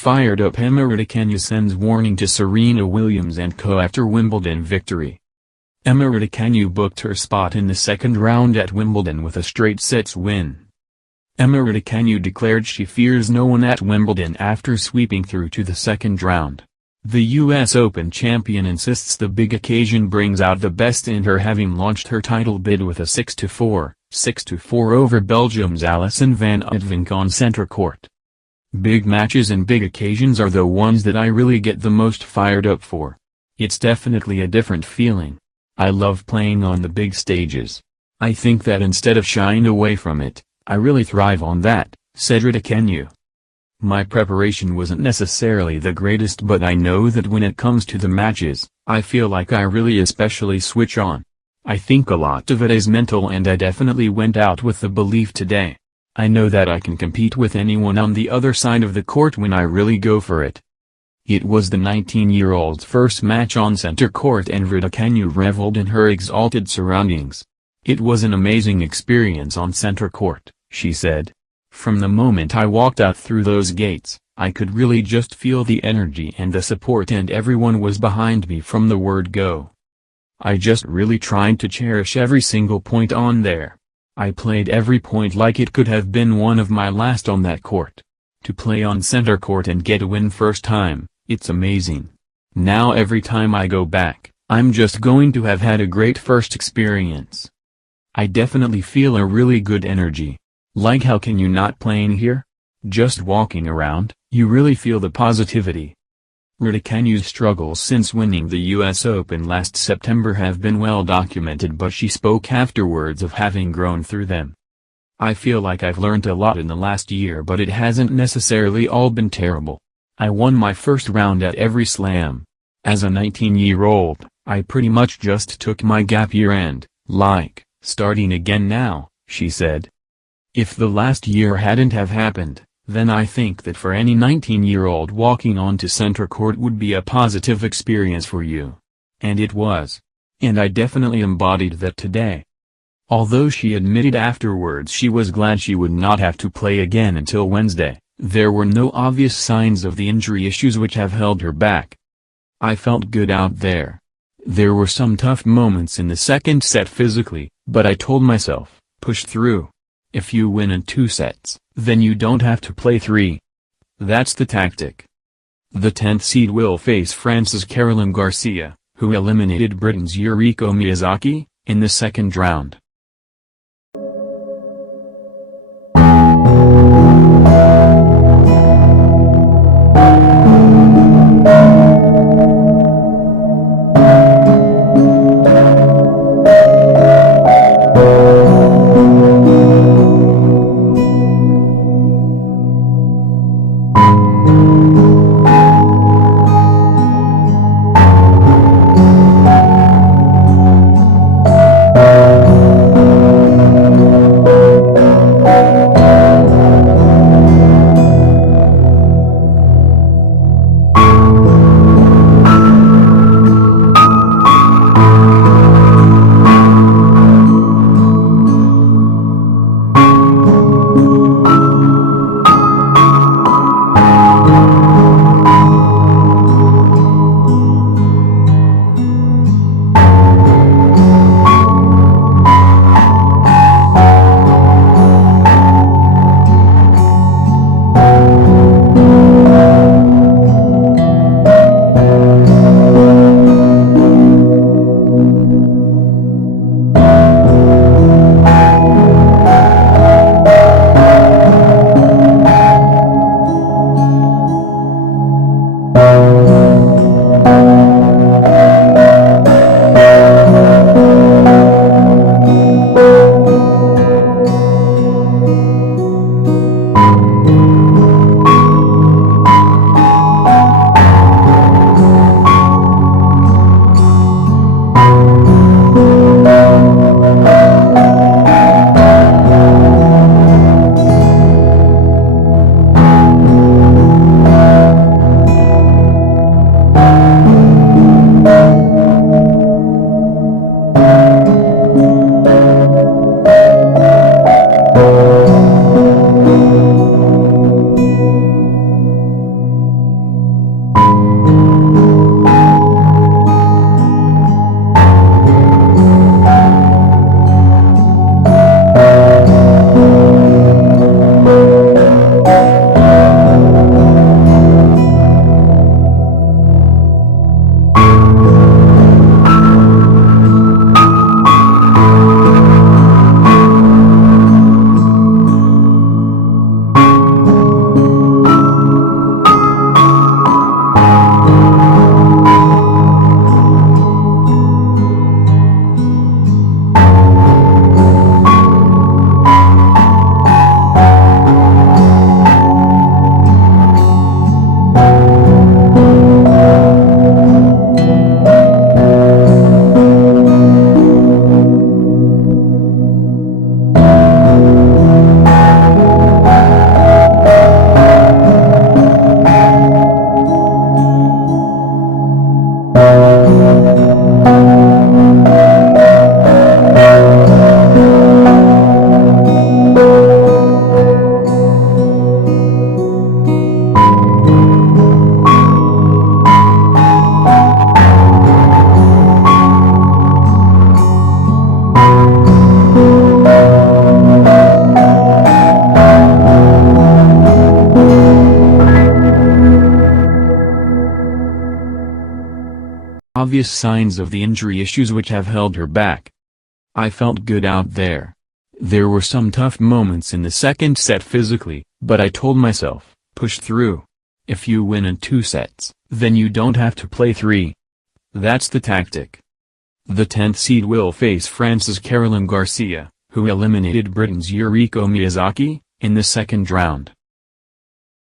Fired up Emma Raducanu sends warning to Serena Williams and co. after Wimbledon victory. Emma Raducanu booked her spot in the second round at Wimbledon with a straight sets win. Emma Raducanu declared she fears no one at Wimbledon after sweeping through to the second round. The US Open champion insists the big occasion brings out the best in her, having launched her title bid with a 6-4, 6-4 over Belgium's Alison van Uytvanck on center court. Big matches and big occasions are the ones that I really get the most fired up for. It's definitely a different feeling. I love playing on the big stages. I think that instead of shying away from it, I really thrive on that, said Raducanu. My preparation wasn't necessarily the greatest, but I know that when it comes to the matches, I feel like I really especially switch on. I think a lot of it is mental, and I definitely went out with the belief today. I know that I can compete with anyone on the other side of the court when I really go for it. It was the 19-year-old's first match on center court, and Raducanu reveled in her exalted surroundings. It was an amazing experience on center court, she said. From the moment I walked out through those gates, I could really just feel the energy and the support, and everyone was behind me from the word go. I just really tried to cherish every single point on there. I played every point like it could have been one of my last on that court. To play on center court and get a win first time, it's amazing. Now every time I go back, I'm just going to have had a great first experience. I definitely feel a really good energy. Like, how can you not playing here? Just walking around, you really feel the positivity. Raducanu's struggles since winning the US Open last September have been well documented, but she spoke afterwards of having grown through them. I feel like I've learned a lot in the last year, but it hasn't necessarily all been terrible. I won my first round at every slam. As a 19-year-old, I pretty much just took my gap year and, starting again now, she said. If the last year hadn't have happened, then I think that for any 19-year-old walking onto center court would be a positive experience for you. And it was. And I definitely embodied that today. Although she admitted afterwards she was glad she would not have to play again until Wednesday, there were no obvious signs of the injury issues which have held her back. I felt good out there. There were some tough moments in the second set physically, but I told myself, push through. If you win in 2 sets, then you don't have to play 3. That's the tactic. The 10th seed will face France's Caroline Garcia, who eliminated Britain's Yuriko Miyazaki, in the second round. obvious signs of the injury issues which have held her back. I felt good out there. There were some tough moments in the second set physically, but I told myself, push through. If you win in 2 sets, then you don't have to play 3. That's the tactic. The 10th seed will face France's Caroline Garcia, who eliminated Britain's Yuriko Miyazaki, in the second round.